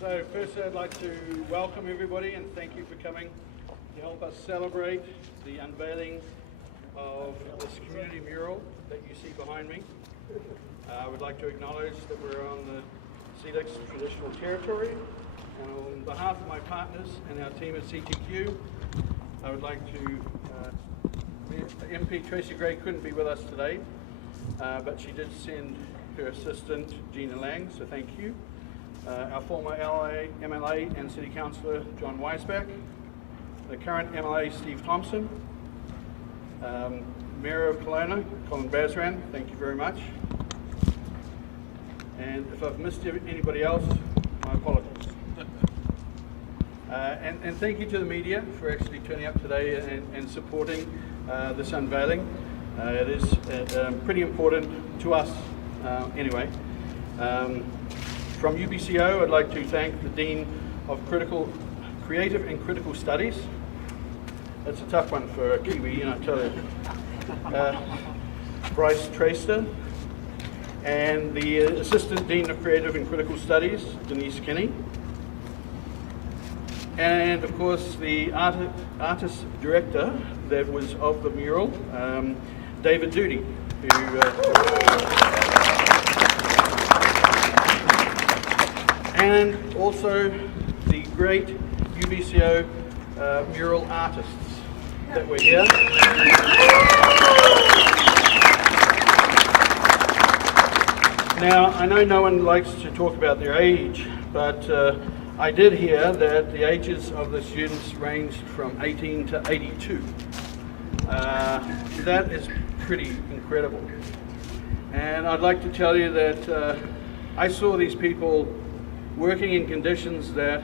So firstly, I'd like to welcome everybody and thank you for coming to help us celebrate the unveiling of this community mural that you see behind me. I would like to acknowledge that we're on the Felix traditional territory, and on behalf of my partners and our team at CTQ, I would like to, MP Tracy Gray couldn't be with us today, but she did send her assistant Gina Lang, so thank you. Our former MLA and City Councillor John Weisbach, the current MLA Steve Thompson, Mayor of Kelowna Colin Bazran, thank you very much. And if I've missed anybody else, my apologies. And thank you to the media for actually turning up today and supporting this unveiling. It is pretty important to us anyway. From UBCO, I'd like to thank the Dean of Creative and Critical Studies. That's a tough one for a Kiwi, I tell you. Bryce Traster, and the Assistant Dean of Creative and Critical Studies, Denise Kinney. And of course, the artist director that was of the mural, David Doody, who and also the great UBCO mural artists that were here. Now, I know no one likes to talk about their age, but I did hear that the ages of the students ranged from 18 to 82. That is pretty incredible. And I'd like to tell you that I saw these people working in conditions that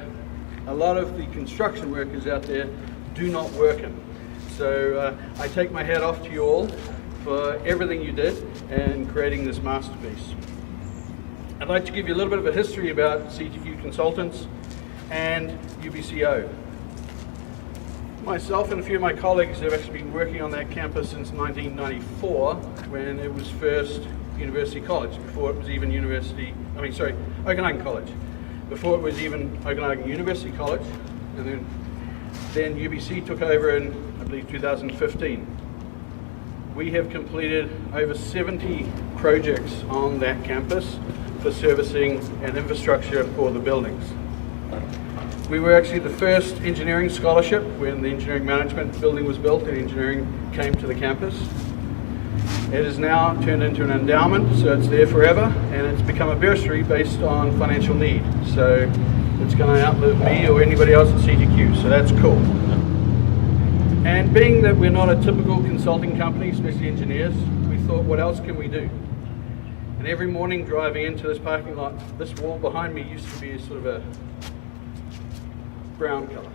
a lot of the construction workers out there do not work in. So I take my hat off to you all for everything you did in creating this masterpiece. I'd like to give you a little bit of a history about CTQ Consultants and UBCO. Myself and a few of my colleagues have actually been working on that campus since 1994, when it was first University College, before it was even Okanagan College. Before it was even Okanagan University College, and then UBC took over in, I believe, 2015. We have completed over 70 projects on that campus for servicing and infrastructure for the buildings. We were actually the first engineering scholarship when the engineering management building was built and engineering came to the campus. It is now turned into an endowment, so it's there forever, and it's become a bursary based on financial need. So it's going to outlive me or anybody else at CTQ, so that's cool. And being that we're not a typical consulting company, especially engineers, we thought, what else can we do? And every morning driving into this parking lot, this wall behind me used to be sort of a brown color.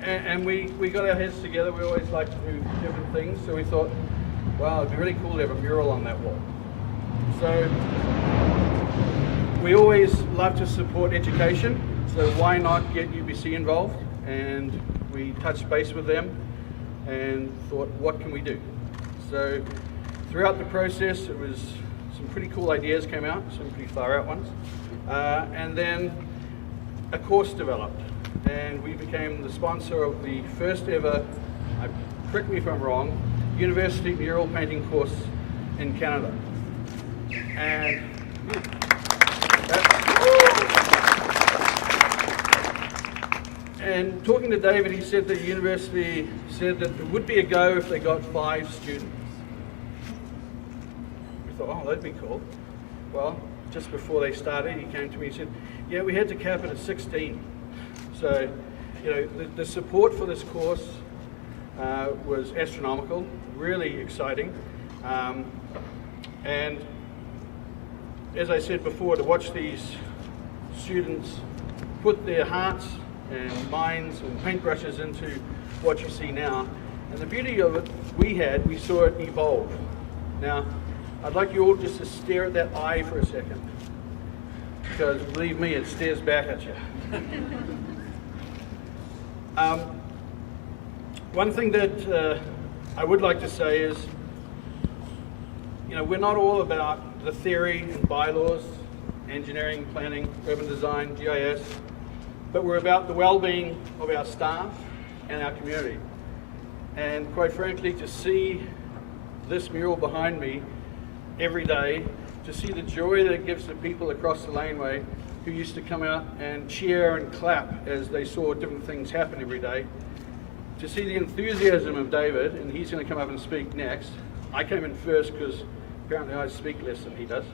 And we got our heads together. We always like to do different things, so we thought, wow, it'd be really cool to have a mural on that wall. So we always love to support education, so why not get UBC involved? And we touched base with them and thought, what can we do? So throughout the process, it was some pretty cool ideas came out, some pretty far out ones, and then a course developed. And we became the sponsor of the first ever, correct me if I'm wrong, university mural painting course in Canada. And talking to David, he said the university said that it would be a go if they got 5 students. We thought, oh, that'd be cool. Well, just before they started, he came to me and said, yeah, we had to cap it at 16. So, the support for this course was astronomical, really exciting. And as I said before, to watch these students put their hearts and minds and paintbrushes into what you see now. And the beauty of it, we saw it evolve. Now, I'd like you all just to stare at that eye for a second, because believe me, it stares back at you. One thing that I would like to say is, we're not all about the theory and bylaws engineering, planning, urban design, GIS, but we're about the well-being of our staff and our community. And quite frankly, to see this mural behind me every day, to see the joy that it gives the people across the laneway who used to come out and cheer and clap as they saw different things happen every day, to see the enthusiasm of David, and he's going to come up and speak next. I came in first because apparently I speak less than he does.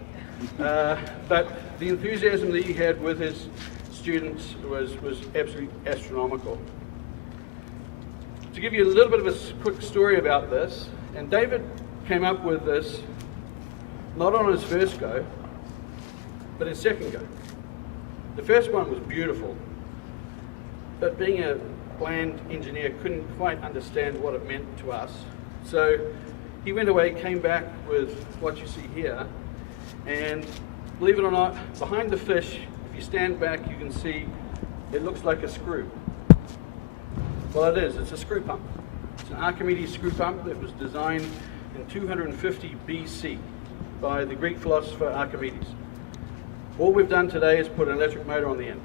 But the enthusiasm that he had with his students was absolutely astronomical. To give you a little bit of a quick story about this, and David came up with this not on his first go, but his second go. The first one was beautiful, but being a bland engineer couldn't quite understand what it meant to us. So he went away, came back with what you see here, and believe it or not, behind the fish, if you stand back, you can see it looks like a screw. Well, it is. It's a screw pump. It's an Archimedes screw pump that was designed in 250 BC by the Greek philosopher Archimedes. All we've done today is put an electric motor on the end.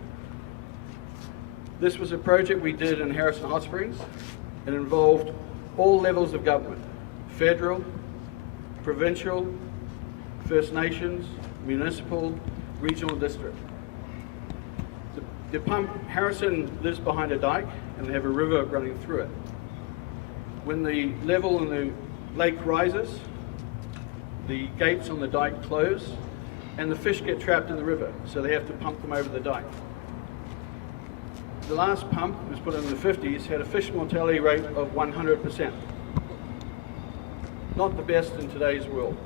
This was a project we did in Harrison Hot Springs. It involved all levels of government: federal, provincial, First Nations, municipal, regional district. The pump, Harrison lives behind a dike and they have a river running through it. When the level in the lake rises, the gates on the dike close and the fish get trapped in the river, so they have to pump them over the dike. The last pump was put in the 50s, had a fish mortality rate of 100%. Not the best in today's world.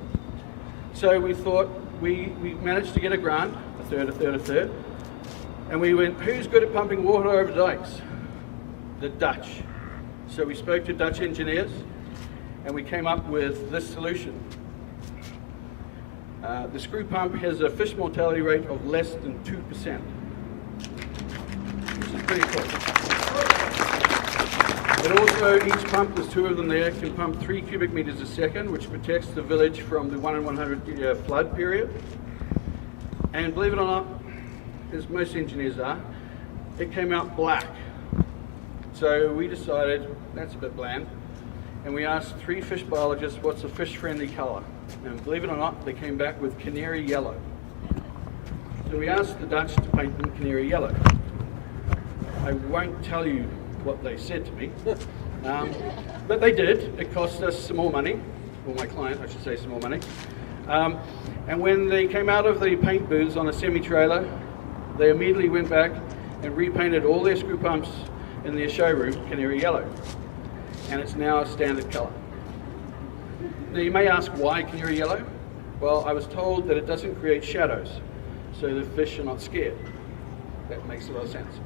So we thought, we managed to get a grant, a third, and we went, who's good at pumping water over dikes? The Dutch. So we spoke to Dutch engineers, and we came up with this solution. The screw pump has a fish mortality rate of less than 2%, which is pretty cool. It also, each pump, there's two of them there, can pump 3 cubic meters a second, which protects the village from the 1 in 100 year flood period. And believe it or not, as most engineers are, it came out black. So we decided, that's a bit bland, and we asked 3 fish biologists, what's a fish-friendly color? And believe it or not, they came back with canary yellow. So we asked the Dutch to paint them canary yellow. I won't tell you what they said to me, but they did. It cost us some more money, or my client, I should say, some more money. And when they came out of the paint booths on a semi-trailer, they immediately went back and repainted all their screw pumps in their showroom canary yellow, and it's now a standard color. Now you may ask, why canary yellow? Well, I was told that it doesn't create shadows, so the fish are not scared. That makes a lot of sense.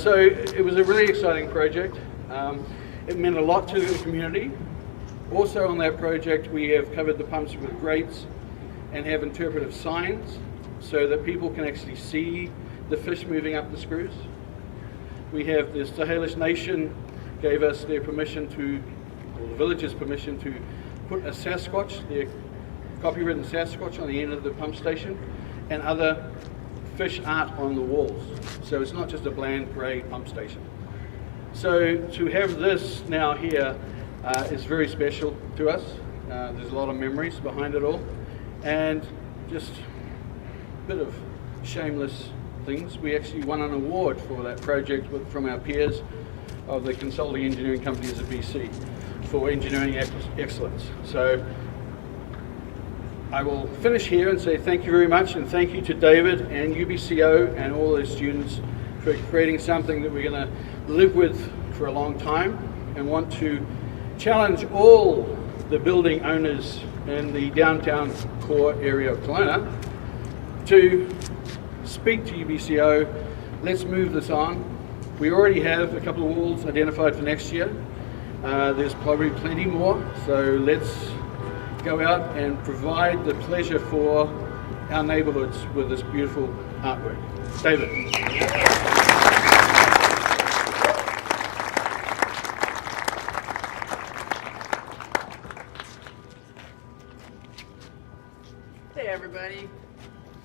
So it was a really exciting project. It meant a lot to the community. Also on that project, we have covered the pumps with grates and have interpretive signs so that people can actually see the fish moving up the screws. We have the Sahelish Nation gave us their permission to, or the village's permission to put a Sasquatch, their copywritten Sasquatch, on the end of the pump station, and other fish art on the walls. So it's not just a bland grey pump station. So to have this now here is very special to us. There's a lot of memories behind it all, and just a bit of shameless things. We actually won an award for that project from our peers of the consulting engineering companies at BC for engineering excellence. So I will finish here and say thank you very much, and thank you to David and UBCO and all their students for creating something that we're going to live with for a long time, and want to challenge all the building owners in the downtown core area of Kelowna to speak to UBCO. Let's move this on. We already have a couple of walls identified for next year. There's probably plenty more, so let's go out and provide the pleasure for our neighbourhoods with this beautiful artwork. David. Hey everybody.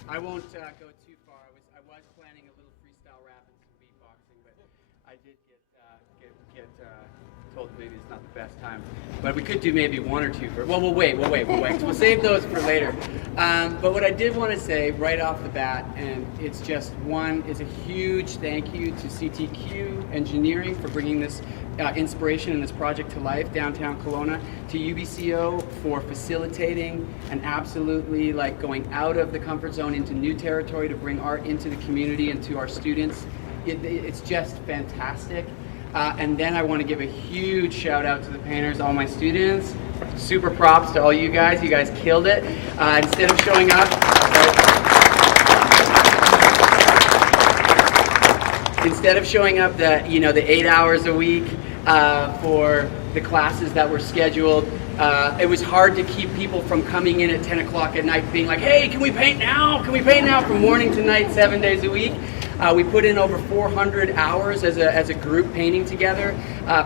I won't go too far. I was planning a little freestyle rap and some beatboxing, but I did get told maybe it's not the best time. But we could do maybe one or two. We'll wait. We'll save those for later. But what I did want to say right off the bat, and it's just one, is a huge thank you to CTQ Engineering for bringing this inspiration and this project to life, downtown Kelowna, to UBCO for facilitating and absolutely like going out of the comfort zone into new territory to bring art into the community and to our students. It's just fantastic. And then I want to give a huge shout out to the painters, all my students. Super props to all you guys. You guys killed it. Instead of showing up, the 8 hours a week for the classes that were scheduled, it was hard to keep people from coming in at 10 o'clock at night being like, hey, can we paint now? Can we paint now? From morning to night, 7 days a week. We put in over 400 hours as a group painting together.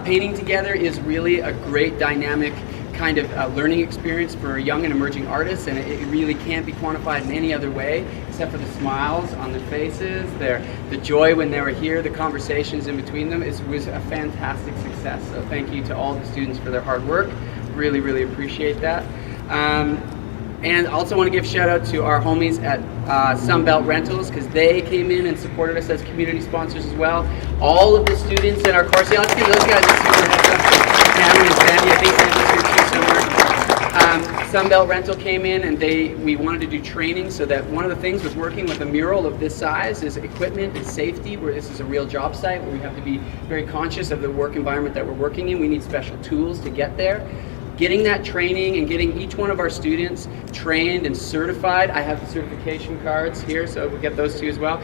Painting together is really a great dynamic kind of learning experience for young and emerging artists, and it really can't be quantified in any other way except for the smiles on their faces, the joy when they were here, the conversations in between them. It was a fantastic success. So thank you to all the students for their hard work. Really, really appreciate that. And also want to give shout out to our homies at Sunbelt Rentals, because they came in and supported us as community sponsors as well. All of the students in our course, let's give those guys a super heads up. Tammy and Sandy, I think Sandy's here too somewhere. Sunbelt Rental came in and we wanted to do training, so that one of the things with working with a mural of this size is equipment and safety, where this is a real job site where we have to be very conscious of the work environment that we're working in. We need special tools to get there. Getting that training and getting each one of our students trained and certified. I have the certification cards here, so we'll get those to you as well.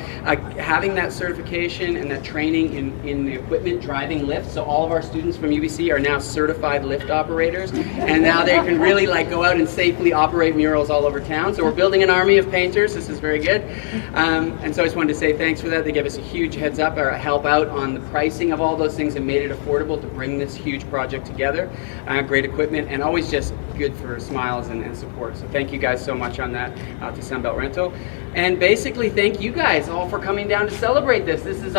Having that certification and that training in the equipment, driving lifts. So all of our students from UBC are now certified lift operators, and now they can really like go out and safely operate murals all over town. So we're building an army of painters. This is very good. And so I just wanted to say thanks for that. They gave us a huge heads up or a help out on the pricing of all those things and made it affordable to bring this huge project together. Great equipment. And always just good for smiles and support. So thank you guys so much on that to Sunbelt Rental. And basically thank you guys all for coming down to celebrate this. This is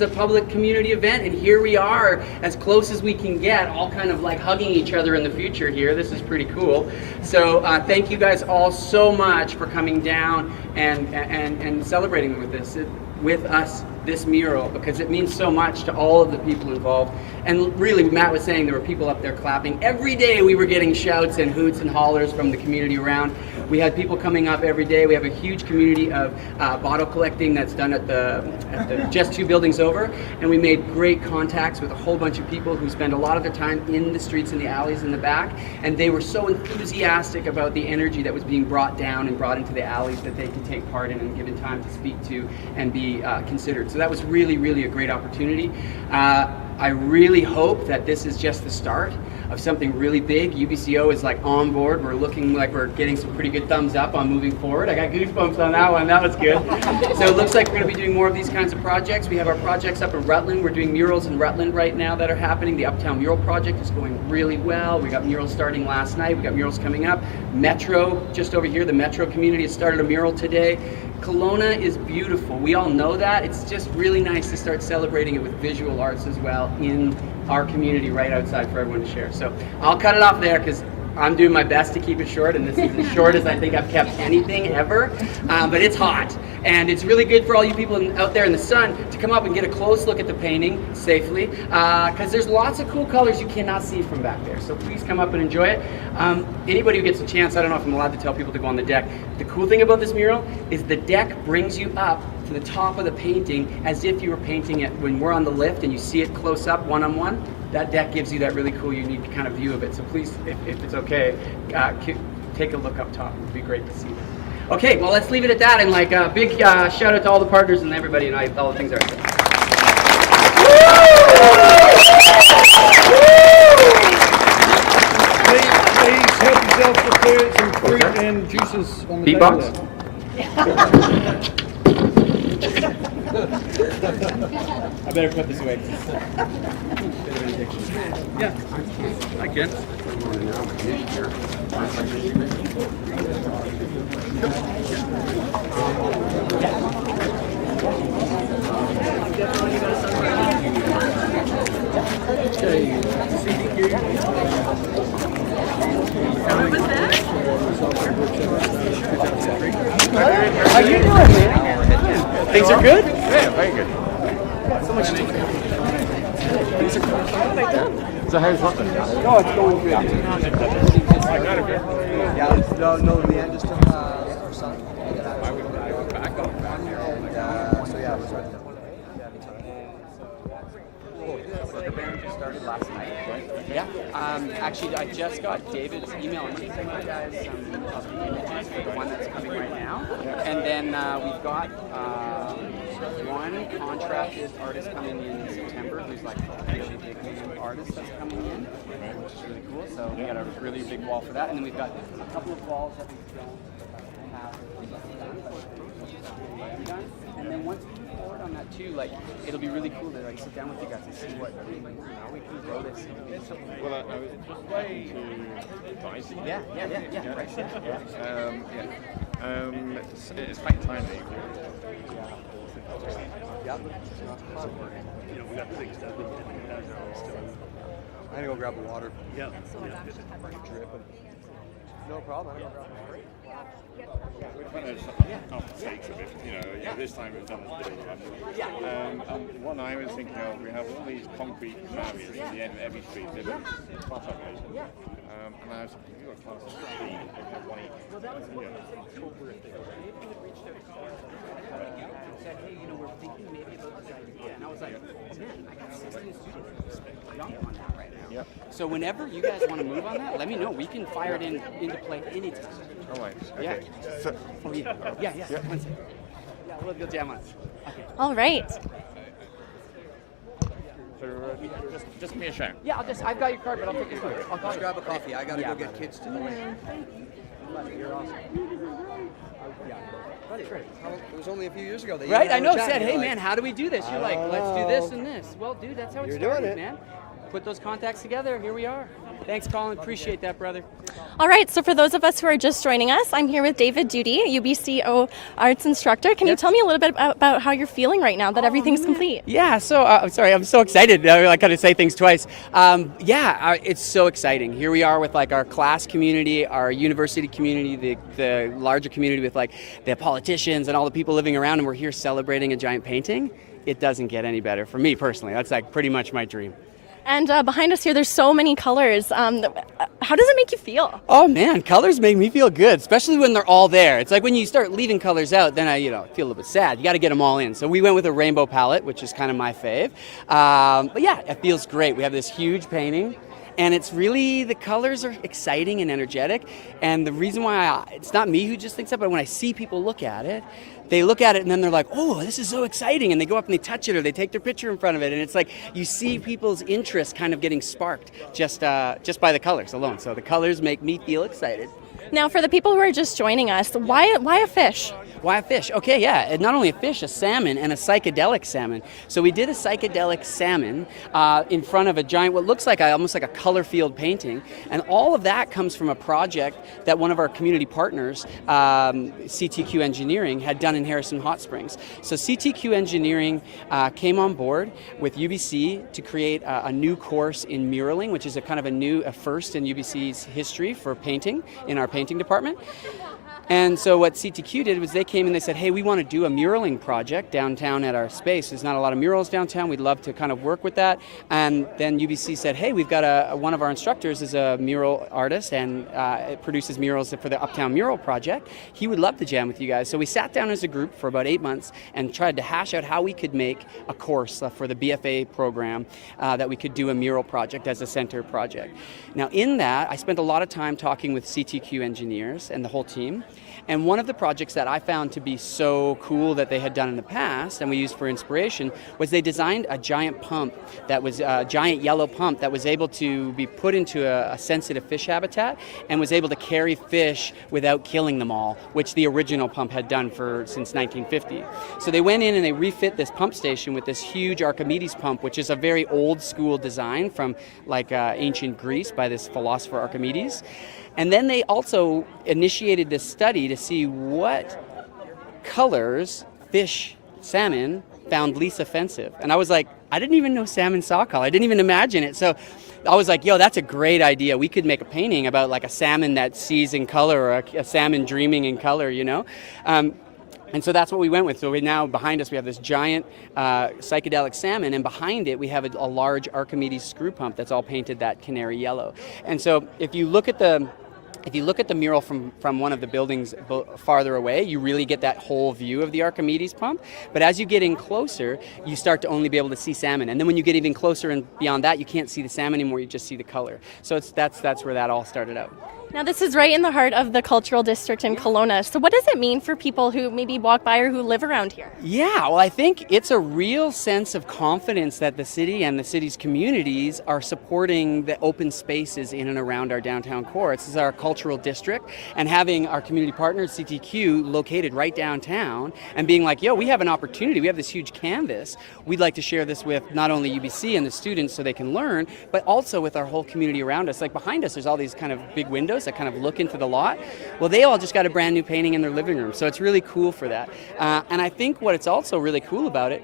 a public community event, and here we are as close as we can get, all kind of like hugging each other in the future here. This is pretty cool. So thank you guys all so much for coming down and celebrating with us this mural, because it means so much to all of the people involved. And really, Matt was saying there were people up there clapping. Every day we were getting shouts and hoots and hollers from the community around. We had people coming up every day. We have a huge community of bottle collecting that's done at the just 2 buildings over. And we made great contacts with a whole bunch of people who spend a lot of their time in the streets and the alleys in the back. And they were so enthusiastic about the energy that was being brought down and brought into the alleys that they could take part in and given time to speak to and be considered. So that was really, really a great opportunity. I really hope that this is just the start of something really big. UBCO is like on board. We're looking like we're getting some pretty good thumbs up on moving forward. I got goosebumps on that one. That was good. So it looks like we're going to be doing more of these kinds of projects. We have our projects up in Rutland. We're doing murals in Rutland right now that are happening. The Uptown Mural Project is going really well. We got murals starting last night. We got murals coming up. Metro, just over here, the Metro community has started a mural today. Kelowna is beautiful. We all know that. It's just really nice to start celebrating it with visual arts as well in our community right outside for everyone to share. So I'll cut it off there because I'm doing my best to keep it short, and this is as short as I think I've kept anything ever, but it's hot. And it's really good for all you people out there in the sun to come up and get a close look at the painting safely, because there's lots of cool colors you cannot see from back there. So please come up and enjoy it. Anybody who gets a chance, I don't know if I'm allowed to tell people to go on the deck. The cool thing about this mural is the deck brings you up to the top of the painting as if you were painting it when we're on the lift and you see it close up one-on-one. That deck gives you that really cool, unique kind of view of it. So please, if it's okay, take a look up top. It would be great to see that. Okay, well, let's leave it at that. And like a big shout out to all the partners and everybody and all the things are. Please help yourself to some fruit and juices on the beatbox? I better put this away. Yeah, I can. How you doing, man? Things are good? Yeah, very good. So much to do. Things are good. So how's Rutland? Oh, it's going good. Yeah, no, Leanne just took her son. I was back on back here. And so yeah, it was right there. So the band just started last night. Yeah. Actually, I just got David's email. I'm going to send you guys some of the images for the one that's coming right now. And then we've got one contracted artist coming in September who's like a really big name artist that's coming in, which is really cool. So we got a really big wall for that. And then we've got a couple of walls that we don't have done. And then once we move forward on that too, like it'll be really cool to like sit down with you guys and see what we can grow this. Well, I was just way to advise you. Yeah. Right. It's quite timely. Yeah. I'm gonna go grab the water. Yeah. Dripping. No problem. I'm gonna grab the water. Takes a bit, this time it was done as big. One I was thinking of, we have all these concrete barriers at the end of every street, they're class population. And I was thinking, you've got class of 16, you have one each. Well, that was one of the things that reached out and said, hey, we're thinking maybe about this idea. And I was like, oh man, I got 16 students young on that right now. Yep. So whenever you guys want to move on that, let me know. We can fire it into play anytime. Oh, right. Yeah. Okay. So, Oh, yeah. Yeah. One second. Yeah, we'll go jam on it. Okay. All right. just give me a shout. Yeah, I've got your card, but I'll take your card. I'll call Let's you. grab a coffee. I gotta go get kids to the way. You're awesome. It was only a few years ago that you Right? and I were know. chatting. Said, hey, You're like, man, how do we do this? You're like, let's do this and this. Well, dude, that's how it You're started, doing it. man. Put those contacts together. Here we are. Thanks, Colin. Appreciate that, brother. All right. So for those of us who are just joining us, I'm here with David Duty, UBCO arts instructor. Can you tell me a little bit about how you're feeling right now that everything's complete? Yeah, so I'm sorry, I'm so excited. I kind of say things twice. It's so exciting. Here we are with like our class community, our university community, the larger community with like the politicians and all the people living around, and we're here celebrating a giant painting. It doesn't get any better for me personally. That's like pretty much my dream. And behind us here, there's so many colors. How does it make you feel? Oh man, colors make me feel good, especially when they're all there. It's like when you start leaving colors out, then I feel a little bit sad. You got to get them all in. So we went with a rainbow palette, which is kind of my fave. But yeah, it feels great. We have this huge painting. And it's really, the colors are exciting and energetic. And the reason why it's not me who just thinks that, but when I see people look at it, they look at it and then they're like, oh, this is so exciting. And they go up and they touch it or they take their picture in front of it. And it's like you see people's interest kind of getting sparked just by the colors alone. So the colors make me feel excited. Now, for the people who are just joining us, why a fish? Why a fish? Okay, yeah, and not only a fish, a salmon, and a psychedelic salmon. So we did a psychedelic salmon in front of a giant, what looks like almost like a color field painting, and all of that comes from a project that one of our community partners, CTQ Engineering, had done in Harrison Hot Springs. So CTQ Engineering came on board with UBC to create a new course in muraling, which is a first in UBC's history for painting in our painting department. And so what CTQ did was they came and they said, hey, we want to do a muraling project downtown at our space. There's not a lot of murals downtown. We'd love to kind of work with that. And then UBC said, hey, we've got one of our instructors is a mural artist and produces murals for the Uptown Mural Project. He would love to jam with you guys. So we sat down as a group for about 8 months and tried to hash out how we could make a course for the BFA program that we could do a mural project as a center project. Now in that, I spent a lot of time talking with CTQ engineers and the whole team. And one of the projects that I found to be so cool that they had done in the past and we used for inspiration was they designed a giant pump that was a giant yellow pump that was able to be put into a sensitive fish habitat and was able to carry fish without killing them all, which the original pump had done since 1950. So they went in and they refit this pump station with this huge Archimedes pump, which is a very old school design from like ancient Greece by this philosopher Archimedes. And then they also initiated this study to see what colors salmon, found least offensive. And I was like, I didn't even know salmon saw color. I didn't even imagine it. So I was like, yo, that's a great idea. We could make a painting about like a salmon that sees in color or a salmon dreaming in color, And so that's what we went with. So now behind us we have this giant psychedelic salmon, and behind it we have a large Archimedes screw pump that's all painted that canary yellow. And so if you look at the mural from one of the buildings farther away, you really get that whole view of the Archimedes pump. But as you get in closer, you start to only be able to see salmon. And then when you get even closer and beyond that, you can't see the salmon anymore, you just see the color. So that's where that all started out. Now, this is right in the heart of the cultural district in Kelowna. So what does it mean for people who maybe walk by or who live around here? Yeah, well, I think it's a real sense of confidence that the city and the city's communities are supporting the open spaces in and around our downtown core. This is our cultural district, and having our community partners, CTQ, located right downtown and being like, yo, we have an opportunity, we have this huge canvas. We'd like to share this with not only UBC and the students so they can learn, but also with our whole community around us. Like behind us, there's all these kind of big windows that kind of look into the lot. Well, they all just got a brand new painting in their living room, so it's really cool for that. And I think what it's also really cool about it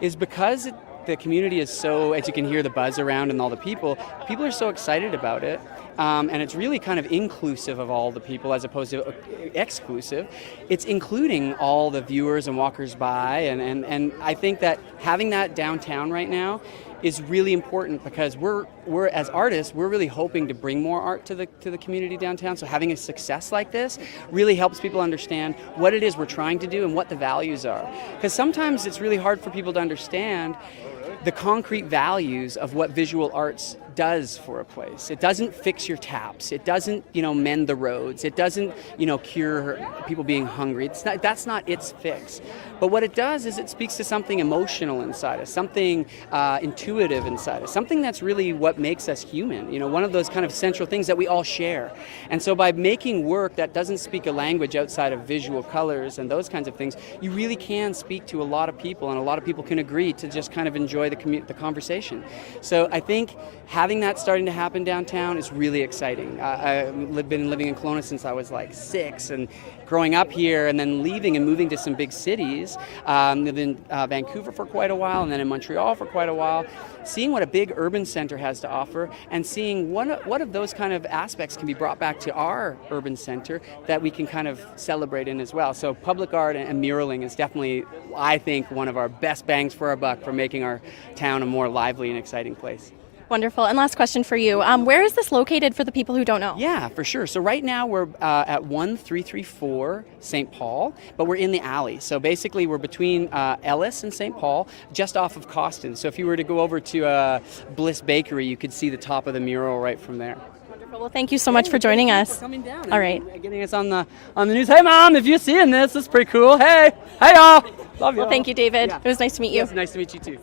is because the community is so, as you can hear the buzz around and all the people are so excited about it, and it's really kind of inclusive of all the people as opposed to exclusive. It's including all the viewers and walkers by, and I think that having that downtown right now is really important because we're as artists, we're really hoping to bring more art to the community downtown. So having a success like this really helps people understand what it is we're trying to do and what the values are. Because sometimes it's really hard for people to understand the concrete values of what visual arts does for a place. It doesn't fix your taps. It doesn't, mend the roads. It doesn't, cure people being hungry. That's not its fix. But what it does is it speaks to something emotional inside us, something intuitive inside us, something that's really what makes us human. One of those kind of central things that we all share. And so by making work that doesn't speak a language outside of visual colors and those kinds of things, you really can speak to a lot of people, and a lot of people can agree to just kind of enjoy the conversation. So I think having that starting to happen downtown is really exciting. I've been living in Kelowna since I was like 6, and growing up here and then leaving and moving to some big cities, lived in Vancouver for quite a while and then in Montreal for quite a while, seeing what a big urban center has to offer and seeing what of those kind of aspects can be brought back to our urban center that we can kind of celebrate in as well. So public art and muraling is definitely, I think, one of our best bangs for our buck for making our town a more lively and exciting place. Wonderful. And last question for you. Where is this located for the people who don't know? Yeah, for sure. So right now we're at 1334 St. Paul, but we're in the alley. So basically we're between Ellis and St. Paul, just off of Coston. So if you were to go over to Bliss Bakery, you could see the top of the mural right from there. Wonderful. Well, thank you so much for joining us. For coming down. All right. And getting us on the news. Hey, Mom, if you're seeing this, it's pretty cool. Hey, y'all. Love you. Well, thank you, David. Yeah. It was nice to meet you. It's nice to meet you too.